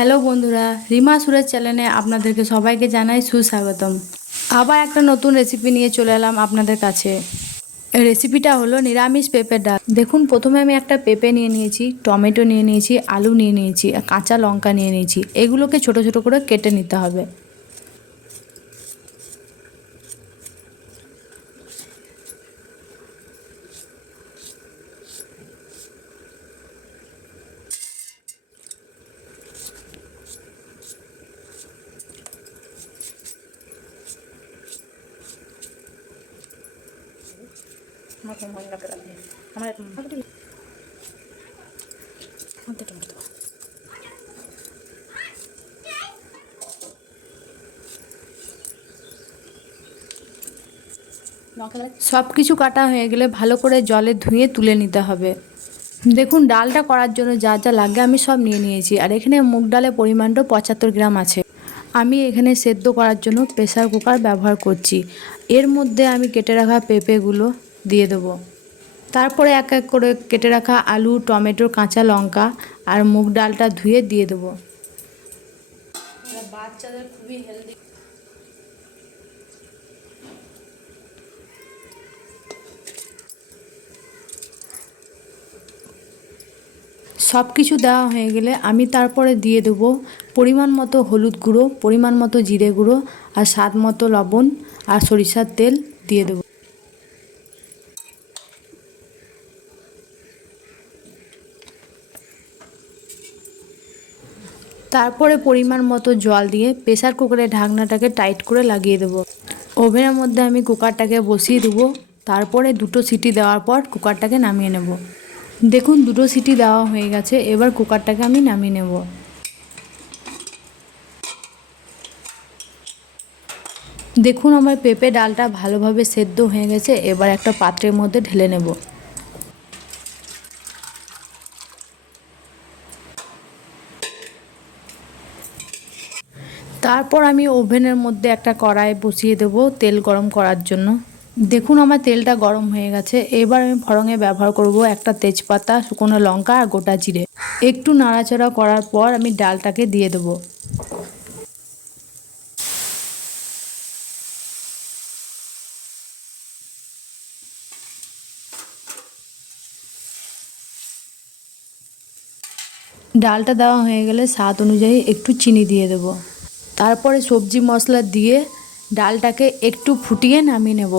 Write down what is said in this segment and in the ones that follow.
Hello বন্ধুরা, রিমা সুরের চ্যানেলে আপনাদেরকে সবাইকে জানাই সুস্বাগতম। আবার একটা নতুন রেসিপি নিয়ে চলে এলাম আপনাদের কাছে। এই রেসিপিটা হলো নিরামিষ পেঁপের ডাল। দেখুন, প্রথমে আমি একটা পেঁপে নিয়ে নিয়েছি, টমেটো নিয়ে নিয়েছি, আলু নিয়ে নিয়েছি আর কাঁচা লঙ্কা নিয়ে নিয়েছি। এগুলোকে ছোট ছোট করে কেটে নিতে হবে। সব কিছু কাটা হয়ে গেলে ভালো করে জলে ধুয়ে তুলে নিতে হবে। দেখুন, ডালটা করার জন্য যা যা লাগে আমি সব নিয়ে নিয়েছি। আর এখানে মুগ ডালের পরিমাণটা 75 গ্রাম আছে। আমি এখানে সেদ্ধ করার জন্য প্রেসার কুকার ব্যবহার করছি। এর মধ্যে আমি কেটে রাখা পেঁপেগুলো দিয়ে দেবো। তারপরে এক এক করে কেটে রাখা আলু, টমেটো, কাঁচা লঙ্কা আর মুগ ডালটা ধুয়ে দিয়ে দেবো। বাচ্চাদের খুবই হেলদি। সব কিছু দেওয়া হয়ে গেলে আমি তারপরে দিয়ে দেবো পরিমাণ মতো হলুদ গুঁড়ো, পরিমাণ মতো জিরে গুঁড়ো আর স্বাদ মতো লবণ আর সরিষার তেল দিয়ে দেবো। তারপরে পরিমাণ মতো জল দিয়ে প্রেসার কুকারের ঢাকনাটাকে টাইট করে লাগিয়ে দেবো। ওভেনের মধ্যে আমি কুকারটাকে বসিয়ে দেবো। তারপরে 2টো সিটি দেওয়ার পর কুকারটাকে নামিয়ে নেব। দেখুন, 2টো সিটি দেওয়া হয়ে গেছে। এবার কুকারটাকে আমি নামিয়ে নেব। দেখুন, আমার পেঁপে ডালটা ভালোভাবে সেদ্ধ হয়ে গেছে। এবার একটা পাত্রের মধ্যে ঢেলে নেব। তারপর আমি ওভেনের মধ্যে একটা কড়াই বসিয়ে দেব তেল গরম করার জন্য। দেখুন, আমার তেলটা গরম হয়ে গেছে। এবার আমি ফোড়নে ব্যবহার করব একটা তেজপাতা, শুকনো লঙ্কা আর গোটা জিরে। একটু নাড়াচাড়া করার পর আমি ডালটাকে দিয়ে দেবো। ডালটা দেওয়া হয়ে গেলে স্বাদ অনুযায়ী একটু চিনি দিয়ে দেব। তারপরে সবজি মশলা দিয়ে ডালটাকে একটু ফুটিয়ে নামিয়ে নেব।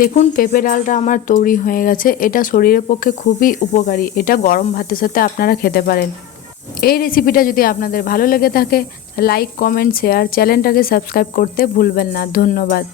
দেখুন, পেঁপে ডালটা আমার তৈরি হয়ে গেছে। এটা শরীরের পক্ষে খুবই উপকারী। এটা গরম ভাতের সাথে আপনারা খেতে পারেন। এই রেসিপিটা যদি আপনাদের ভালো লেগে থাকে, লাইক, কমেন্ট, শেয়ার, চ্যানেলটাকে সাবস্ক্রাইব করতে ভুলবেন না। ধন্যবাদ।